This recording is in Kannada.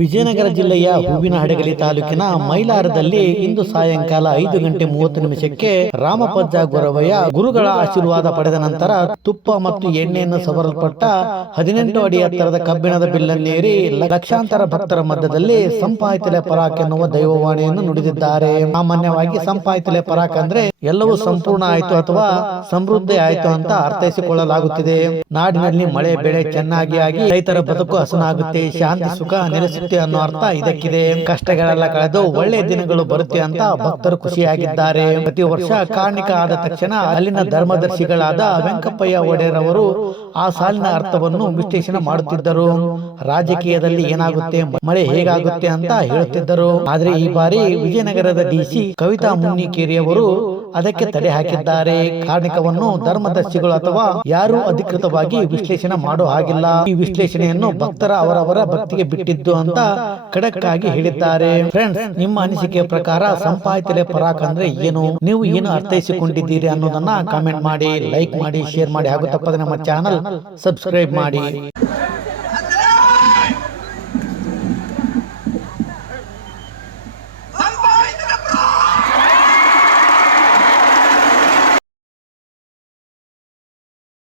ವಿಜಯನಗರ ಜಿಲ್ಲೆಯ ಹೂವಿನ ಹಡಗಲಿ ತಾಲೂಕಿನ ಮೈಲಾರದಲ್ಲಿ ಇಂದು ಸಾಯಂಕಾಲ ಐದು ಗಂಟೆ ಮೂವತ್ತು ನಿಮಿಷಕ್ಕೆ ರಾಮಪಜ್ಜ ಗೊರವಯ್ಯ ಗುರುಗಳ ಆಶೀರ್ವಾದ ಪಡೆದ ನಂತರ ತುಪ್ಪ ಮತ್ತು ಎಣ್ಣೆಯನ್ನು ಸವರಲ್ಪಟ್ಟ ಹದಿನೆಂಟು ಅಡಿ ಎತ್ತರದ ಕಬ್ಬಿಣದ ಬಿಲ್ಲನ್ನೇರಿ ಲಕ್ಷಾಂತರ ಭಕ್ತರ ಮಧ್ಯದಲ್ಲಿ ಸಂಪಾಯಿತಲೆ ಪರಾಕ್ ಎನ್ನುವ ದೈವವಾಣಿಯನ್ನು ನುಡಿದಿದ್ದಾರೆ. ಸಾಮಾನ್ಯವಾಗಿ ಸಂಪಾಯಿತಲೆ ಪರಾಕ್ ಅಂದ್ರೆ ಎಲ್ಲವೂ ಸಂಪೂರ್ಣ ಆಯ್ತು ಅಥವಾ ಸಮೃದ್ಧಿ ಆಯ್ತು ಅಂತ ಅರ್ಥೈಸಿಕೊಳ್ಳಲಾಗುತ್ತಿದೆ. ನಾಡಿನಲ್ಲಿ ಮಳೆ, ಬೆಳೆ ಚೆನ್ನಾಗಿ ಆಗಿ ರೈತರ ಬದುಕು ಹಸನಾಗುತ್ತೆ. ಶಾಂತಿ, ಸುಖ ನೆಲೆಸುತ್ತೆ ಅನ್ನೋ ಅರ್ಥ ಇದಕ್ಕಿದೆ. ಕಷ್ಟಗಳೆಲ್ಲ ಕಳೆದು ಒಳ್ಳೆ ದಿನಗಳು ಬರುತ್ತೆ ಅಂತ ಭಕ್ತರು ಖುಷಿಯಾಗಿದ್ದಾರೆ. ಪ್ರತಿ ವರ್ಷ ಕಾರ್ಣಿಕ ಆದ ತಕ್ಷಣ ಅಲ್ಲಿನ ಧರ್ಮದರ್ಶಿಗಳಾದ ವೆಂಕಪ್ಪಯ್ಯ ಒಡೆಯರ್ ಅವರು ಆ ಸಾಲಿನ ಅರ್ಥವನ್ನು ವಿಶ್ಲೇಷಣೆ ಮಾಡುತ್ತಿದ್ದರು. ರಾಜಕೀಯದಲ್ಲಿ ಏನಾಗುತ್ತೆ? ಮಳೆ ಹೇಗಾಗುತ್ತೆ ಅಂತ ಹೇಳುತ್ತಿದ್ದರು. ಆದ್ರೆ ಈ ಬಾರಿ ವಿಜಯನಗರದ ಡಿಸಿ ಕವಿತಾ ಮುನ್ನಿಕೇರಿಯವರು ಅದಕ್ಕೆ ತಡೆ ಹಾಕಿದ್ದಾರೆ. ಕಾರ್ಣಿಕವನ್ನು ಧರ್ಮದರ್ಶಿಗಳು ಅಥವಾ ಯಾರು ಅಧಿಕೃತವಾಗಿ ವಿಶ್ಲೇಷಣೆ ಮಾಡೋ ಹಾಗಿಲ್ಲ. ಈ ವಿಶ್ಲೇಷಣೆಯನ್ನು ಭಕ್ತರ ಅವರವರ ಭಕ್ತಿಗೆ ಬಿಟ್ಟಿದ್ದು ಅಂತ ಖಡಕ್ ಆಗಿ ಹೇಳಿದ್ದಾರೆ. ಫ್ರೆಂಡ್ಸ್ ನಿಮ್ಮ ಅನಿಸಿಕೆಯ ಪ್ರಕಾರ ಸಂಪಾಯಿತಲೆ ಪರಾಕ್ ಅಂದ್ರೆ ಏನು? ನೀವು ಏನು ಅರ್ಥೈಸಿಕೊಂಡಿದ್ದೀರಿ ಅನ್ನೋದನ್ನ ಕಾಮೆಂಟ್ ಮಾಡಿ ಲೈಕ್ ಮಾಡಿ ಶೇರ್ ಮಾಡಿ ಹಾಗೂ ತಪ್ಪದೆ ನಮ್ಮ ಚಾನಲ್ ಸಬ್ಸ್ಕ್ರೈಬ್ ಮಾಡಿ.